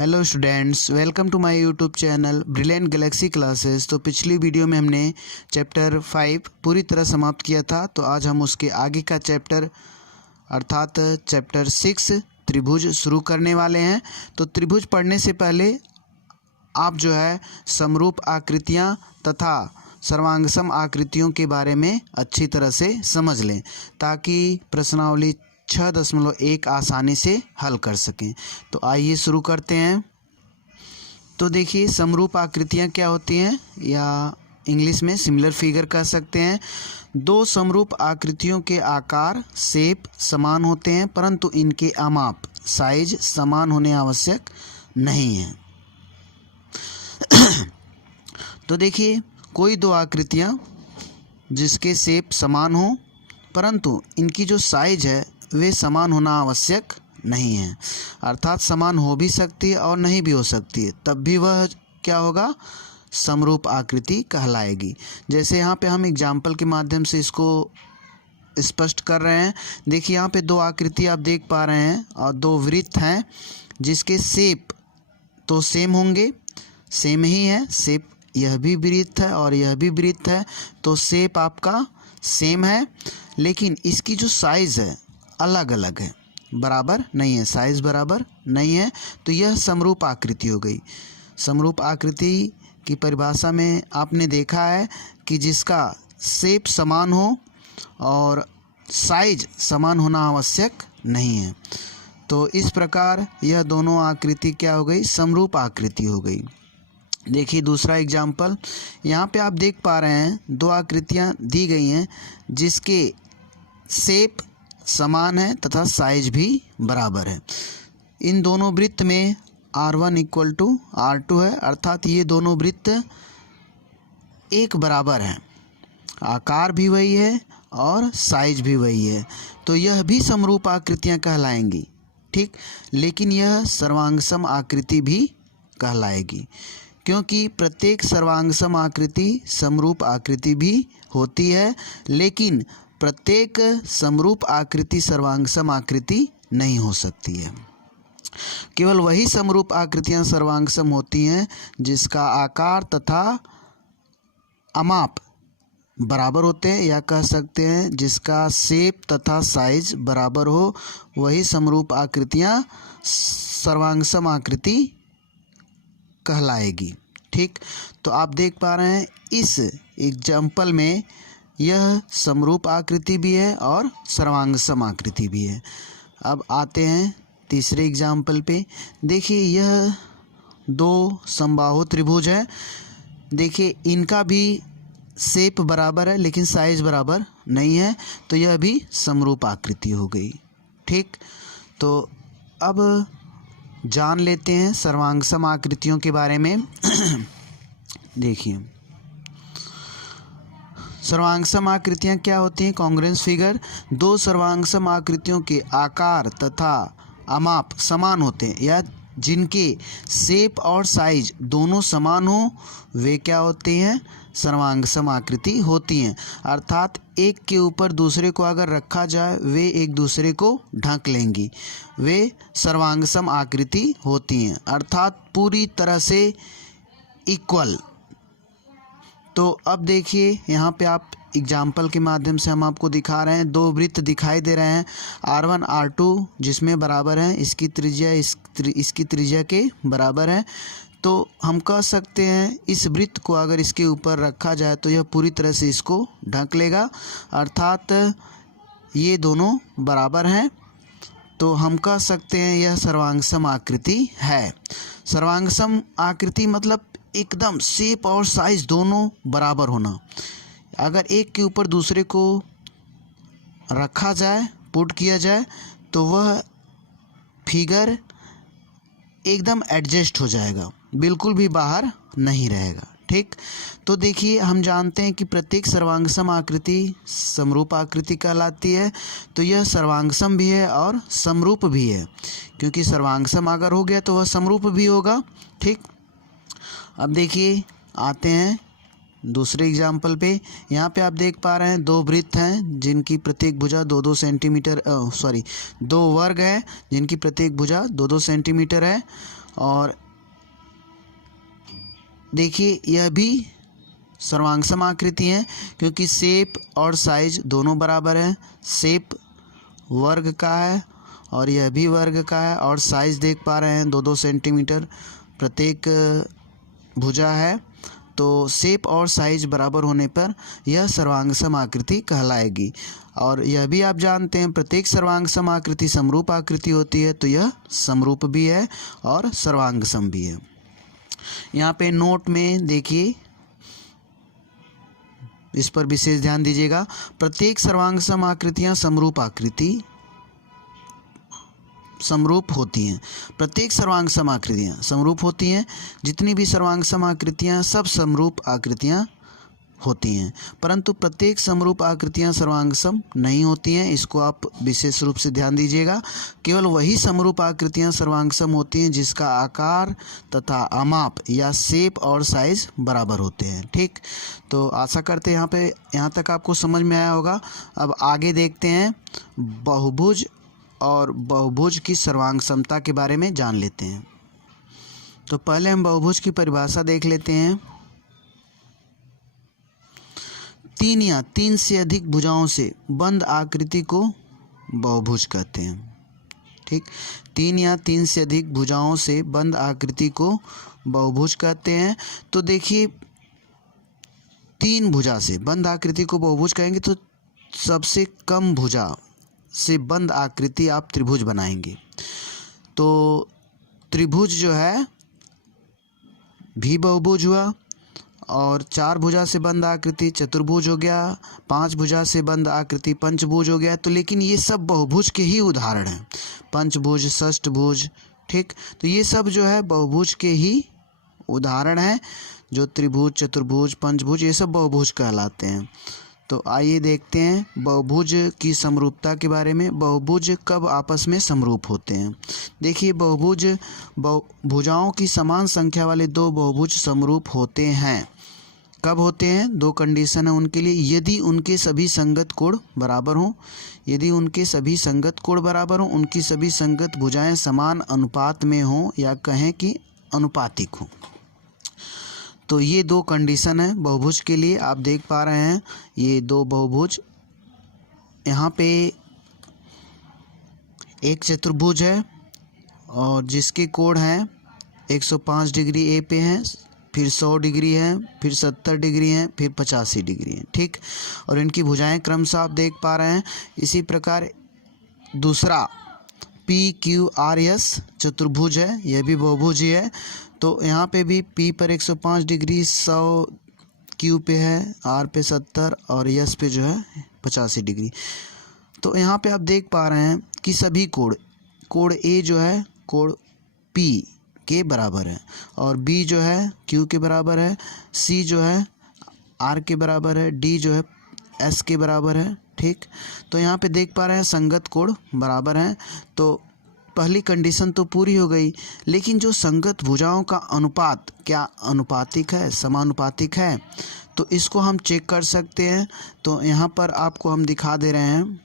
Hello students, welcome to my YouTube channel brilliant galaxy classes. तो पिछली video में हमने चैप्टर 5 पूरी तरह समाप्त किया था। तो आज हम उसके आगे का चैप्टर अर्थात चैप्टर 6 त्रिभुज शुरू करने वाले हैं। तो त्रिभुज पढ़ने से पहले आप जो है समरूप आकृतियाँ तथा सर्वांगसम आकृतियों के बारे में अच्छी तरह से समझ लें ताकि प्रश्नावली 6.1 आसानी से हल कर सकें। तो आइए शुरू करते हैं। तो देखिए समरूप आकृतियाँ क्या होती हैं या इंग्लिश में सिमिलर फिगर कह सकते हैं। दो समरूप आकृतियों के आकार शेप समान होते हैं परंतु इनके अमाप साइज समान होने आवश्यक नहीं है। तो देखिए कोई दो आकृतियाँ जिसके शेप समान हो परंतु इनकी जो साइज है वे समान होना आवश्यक नहीं है, अर्थात समान हो भी सकती है और नहीं भी हो सकती है, तब भी वह क्या होगा, समरूप आकृति कहलाएगी। जैसे यहाँ पे हम एग्जाम्पल के माध्यम से इसको स्पष्ट कर रहे हैं। देखिए यहाँ पे दो आकृति आप देख पा रहे हैं और दो वृत्त हैं जिसके शेप तो सेम होंगे, सेम ही है शेप, यह भी वृत्त है और यह भी वृत्त है, तो शेप आपका सेम है, लेकिन इसकी जो साइज़ है अलग अलग है, बराबर नहीं है, साइज़ बराबर नहीं है। तो यह समरूप आकृति हो गई। समरूप आकृति की परिभाषा में आपने देखा है कि जिसका शेप समान हो और साइज समान होना आवश्यक नहीं है। तो इस प्रकार यह दोनों आकृति क्या हो गई, समरूप आकृति हो गई। देखिए दूसरा एग्जाम्पल, यहाँ पे आप देख पा रहे हैं दो आकृतियाँ दी गई हैं जिसके शेप समान है तथा साइज भी बराबर है। इन दोनों वृत्त में R1 = R2 है, अर्थात ये दोनों वृत्त एक बराबर हैं, आकार भी वही है और साइज भी वही है, तो यह भी समरूप आकृतियाँ कहलाएंगी, ठीक। लेकिन यह सर्वांगसम आकृति भी कहलाएगी क्योंकि प्रत्येक सर्वांगसम आकृति समरूप आकृति भी होती है, लेकिन प्रत्येक समरूप आकृति सर्वांगसम आकृति नहीं हो सकती है। केवल वही समरूप आकृतियां सर्वांगसम होती हैं जिसका आकार तथा अमाप बराबर होते हैं, या कह सकते हैं जिसका शेप तथा साइज बराबर हो, वही समरूप आकृतियां सर्वांगसम आकृति कहलाएगी, ठीक। तो आप देख पा रहे हैं इस एग्जाम्पल में यह समरूप आकृति भी है और सर्वांगसम आकृति भी है। अब आते हैं तीसरे एग्जाम्पल पे। देखिए यह दो समबाहु त्रिभुज है। देखिए इनका भी शेप बराबर है लेकिन साइज बराबर नहीं है, तो यह भी समरूप आकृति हो गई, ठीक। तो अब जान लेते हैं सर्वांगसम आकृतियों के बारे में। देखिए सर्वांगसम आकृतियाँ क्या होती हैं, कॉन्ग्रुएंस फिगर। दो सर्वांगसम आकृतियों के आकार तथा अमाप समान होते हैं या जिनके शेप और साइज दोनों समान हो वे क्या होते हैं, सर्वांगसम आकृति होती हैं। अर्थात एक के ऊपर दूसरे को अगर रखा जाए वे एक दूसरे को ढक लेंगी, वे सर्वांगसम आकृति होती हैं, अर्थात पूरी तरह से इक्वल। तो अब देखिए यहाँ पे आप एग्जाम्पल के माध्यम से हम आपको दिखा रहे हैं, दो वृत्त दिखाई दे रहे हैं R1 R2 जिसमें बराबर है, इसकी त्रिज्या इसकी त्रिज्या के बराबर है। तो हम कह सकते हैं इस वृत्त को अगर इसके ऊपर रखा जाए तो यह पूरी तरह से इसको ढक लेगा, अर्थात ये दोनों बराबर हैं, तो हम कह सकते हैं यह सर्वांगसम आकृति है। सर्वांगसम आकृति मतलब एकदम शेप और साइज दोनों बराबर होना। अगर एक के ऊपर दूसरे को रखा जाए, पुट किया जाए, तो वह फिगर एकदम एडजस्ट हो जाएगा, बिल्कुल भी बाहर नहीं रहेगा, ठीक। तो देखिए हम जानते हैं कि प्रत्येक सर्वांगसम आकृति समरूप आकृति कहलाती है, तो यह सर्वांगसम भी है और समरूप भी है, क्योंकि सर्वांगसम अगर हो गया तो वह समरूप भी होगा, ठीक। अब देखिए आते हैं दूसरे एग्जाम्पल पे। यहाँ पे आप देख पा रहे हैं दो वृत्त हैं जिनकी प्रत्येक भुजा 2-2 सेंटीमीटर दो वर्ग हैं जिनकी प्रत्येक भुजा 2-2 सेंटीमीटर है और देखिए यह भी सर्वांग सम आकृति है क्योंकि शेप और साइज दोनों बराबर है। शेप वर्ग का है और यह भी वर्ग का है और साइज देख पा रहे हैं 2-2 सेंटीमीटर प्रत्येक भुजा है। तो शेप और साइज बराबर होने पर यह सर्वांग सम आकृति कहलाएगी। और यह भी आप जानते हैं प्रत्येक सर्वांग सम आकृति समरूप आकृति होती है, तो यह समरूप भी है और सर्वांग सम भी है। यहाँ पे नोट में देखिए, इस पर विशेष ध्यान दीजिएगा। प्रत्येक सर्वांग सम आकृतियाँ समरूप होती हैं। प्रत्येक सर्वांग सम आकृतियाँ समरूप होती हैं। जितनी भी सर्वांग सम आकृतियाँ सब समरूप आकृतियाँ होती हैं, परंतु प्रत्येक समरूप आकृतियाँ सर्वांग सम नहीं होती हैं। इसको आप विशेष रूप से ध्यान दीजिएगा। केवल वही समरूप आकृतियाँ सर्वांग सम होती हैं जिसका आकार तथा आमाप या शेप और साइज बराबर होते हैं। ठीक, तो आशा करते हैं यहाँ तक आपको समझ में आया होगा। अब आगे देखते हैं बहुभुज और बहुभुज की सर्वांग समता के बारे में जान लेते हैं। तो पहले हम बहुभुज की परिभाषा देख लेते हैं। 3 या 3 से अधिक भुजाओं से बंद आकृति को बहुभुज कहते हैं। ठीक, 3 या 3 से अधिक भुजाओं से बंद आकृति को बहुभुज कहते हैं। तो देखिए 3 भुजा से बंद आकृति को बहुभुज कहेंगे तो सबसे कम भुजा से बंद आकृति आप त्रिभुज बनाएंगे। तो त्रिभुज जो है भी बहुभुज हुआ, और 4 भुजा से बंद आकृति चतुर्भुज हो गया, 5 भुजा से बंद आकृति पंचभुज हो गया। तो लेकिन ये सब बहुभुज के ही उदाहरण हैं, पंचभुज, षष्ठभुज। ठीक, तो ये सब जो है बहुभुज के ही उदाहरण हैं। जो त्रिभुज, चतुर्भुज, पंचभुज ये सब बहुभुज कहलाते हैं। तो आइए देखते हैं बहुभुज की समरूपता के बारे में। बहुभुज कब आपस में समरूप होते हैं? देखिए भुजाओं की समान संख्या वाले 2 बहुभुज समरूप होते हैं। कब होते हैं? 2 कंडीशन है उनके लिए। यदि उनके सभी संगत कोण बराबर हों, यदि उनके सभी संगत कोण बराबर हों, उनकी सभी संगत भुजाएं समान अनुपात में हों, या कहें कि अनुपातिक हों। तो ये 2 कंडीशन है बहुभुज के लिए। आप देख पा रहे हैं ये 2 बहुभुज। यहाँ पे एक चतुर्भुज है और जिसके कोण हैं 105 डिग्री ए पे हैं, फिर 100 डिग्री है, फिर 70 डिग्री है, फिर 85 डिग्री है। ठीक, और इनकी भुजाएं क्रमशः आप देख पा रहे हैं। इसी प्रकार दूसरा PQRS चतुर्भुज है, यह भी बहुभुज ही है। तो यहाँ पे भी P पर 105 डिग्री, 100 Q पे है, R पे 70 और S पे जो है 85 डिग्री। तो यहाँ पे आप देख पा रहे हैं कि सभी कोण A जो है कोण P के बराबर है, और B जो है Q के बराबर है, C जो है R के बराबर है, D जो है S के बराबर है। ठीक, तो यहाँ पे देख पा रहे हैं संगत कोण बराबर हैं। तो पहली कंडीशन तो पूरी हो गई, लेकिन जो संगत भुजाओं का अनुपात क्या अनुपातिक है, समानुपातिक है? तो इसको हम चेक कर सकते हैं। तो यहाँ पर आपको हम दिखा दे रहे हैं।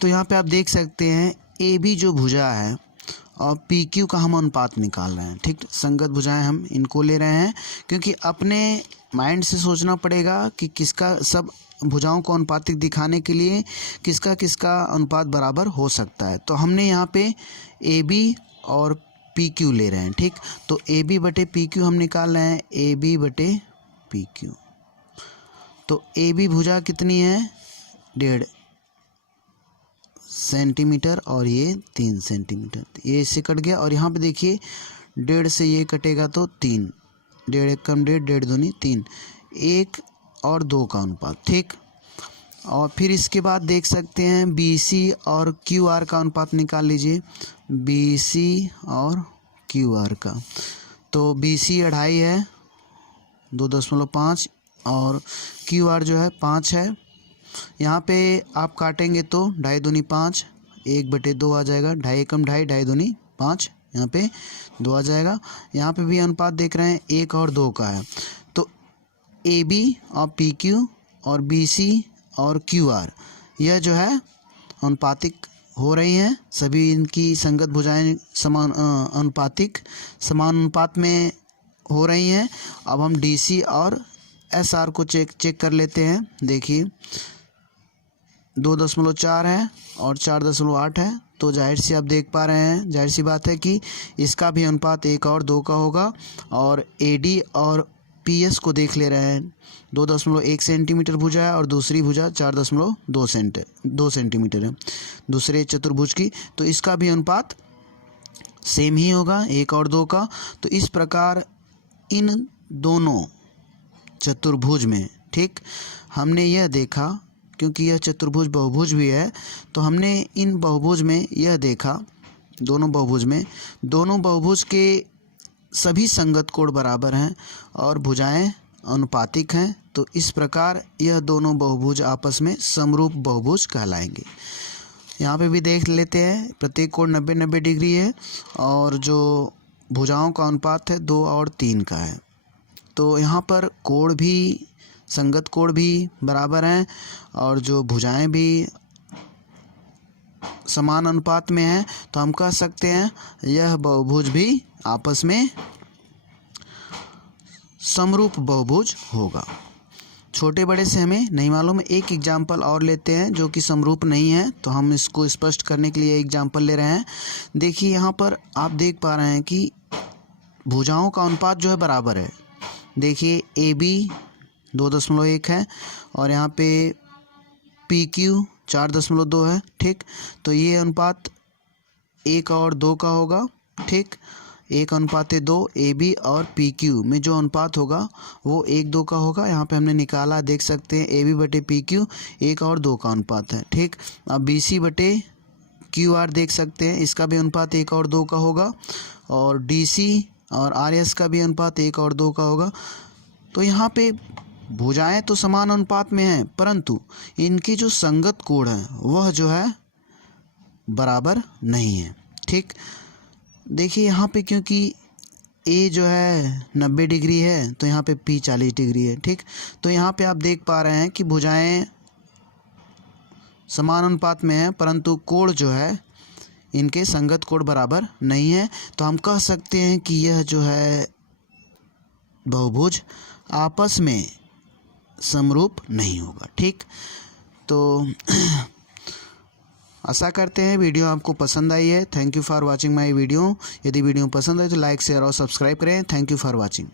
तो यहाँ पे आप देख सकते हैं AB जो भुजा है और PQ का हम अनुपात निकाल रहे हैं। ठीक, संगत भुजाएं हम इनको ले रहे हैं, क्योंकि अपने माइंड से सोचना पड़ेगा कि किसका सब भुजाओं को अनुपातिक दिखाने के लिए किसका किसका अनुपात बराबर हो सकता है। तो हमने यहाँ पे AB और PQ ले रहे हैं। ठीक, तो AB बटे PQ हम निकाल रहे हैं, AB बटे PQ। तो AB भुजा कितनी है? 1.5 सेंटीमीटर और ये 3 सेंटीमीटर। ये इससे कट गया, और यहाँ पे देखिए 1.5 से ये कटेगा तो 3, 1.5 1 कम 1.5, 1.5 दूनी 3, 1 और 2 का अनुपात। ठीक, और फिर इसके बाद देख सकते हैं BC और QR का अनुपात निकाल लीजिए, BC और QR का। तो BC 2.5 है, 2.5, और QR जो है 5 है। यहाँ पे आप काटेंगे तो 2.5 दूनी 5, 1/2 आ जाएगा, 2.5 एकम 2.5, 2.5 दूनी 5, यहाँ पे 2 आ जाएगा। यहाँ पे भी अनुपात देख रहे हैं 1 और 2 का है। तो AB और PQ और BC और QR यह जो है अनुपातिक हो रही हैं, सभी इनकी संगत भुजाएं समान समान अनुपात में हो रही हैं। अब हम DC और SR को चेक कर लेते हैं। देखिए 2.4 है और 4.8 है, तो जाहिर सी आप देख पा रहे हैं, जाहिर सी बात है कि इसका भी अनुपात 1 और 2 का होगा। और AD और PS को देख ले रहे हैं, 2.1 सेंटीमीटर भुजा है और दूसरी भुजा 4.2 सेंटीमीटर है दूसरे चतुर्भुज की, तो इसका भी अनुपात सेम ही होगा 1 और 2 का। तो इस प्रकार इन दोनों चतुर्भुज में, ठीक, हमने यह देखा, क्योंकि यह चतुर्भुज बहुभुज भी है, तो हमने इन बहुभुज में यह देखा, दोनों बहुभुज के सभी संगत कोण बराबर हैं और भुजाएं अनुपातिक हैं। तो इस प्रकार यह दोनों बहुभुज आपस में समरूप बहुभुज कहलाएंगे। यहाँ पे भी देख लेते हैं, प्रत्येक कोण 90-90 डिग्री है और जो भुजाओं का अनुपात है 2 और 3 का है। तो यहाँ पर कोण भी, संगत कोण भी बराबर हैं और जो भुजाएं भी समान अनुपात में हैं, तो हम कह सकते हैं यह बहुभुज भी आपस में समरूप बहुभुज होगा। छोटे बड़े से हमें नहीं मालूम है, एक एग्जाम्पल और लेते हैं जो कि समरूप नहीं है, तो हम इसको स्पष्ट करने के लिए एग्जाम्पल ले रहे हैं। देखिए यहाँ पर आप देख पा रहे हैं कि भुजाओं का अनुपात जो है बराबर है। देखिए AB 2.1 है और यहाँ पे PQ 4.2 है, ठीक। तो ये अनुपात 1 और 2 का होगा, ठीक। 1:2 AB और PQ में जो अनुपात होगा वो 1:2 का होगा। यहाँ पे हमने निकाला, देख सकते हैं AB/PQ 1 और 2 का अनुपात है, ठीक। अब BC/QR देख सकते हैं, इसका भी अनुपात 1 और 2 का होगा और DC और RS का भी अनुपात 1 और 2 का होगा। तो यहाँ पे भुजाएं तो समान अनुपात में हैं, परंतु इनकी जो संगत कोण है वह जो है बराबर नहीं है, ठीक। देखिए यहाँ पे क्योंकि A जो है 90 डिग्री है, तो यहाँ पे P 40 डिग्री है, ठीक। तो यहाँ पे आप देख पा रहे हैं कि भुजाएं समान अनुपात में हैं, परंतु कोण जो है इनके संगत कोण बराबर नहीं है। तो हम कह सकते हैं कि यह जो है बहुभुज आपस में समरूप नहीं होगा, ठीक। तो आशा करते हैं वीडियो आपको पसंद आई है। Thank you for watching my video. यदि वीडियो पसंद आए तो लाइक, शेयर और सब्सक्राइब करें। Thank you for watching.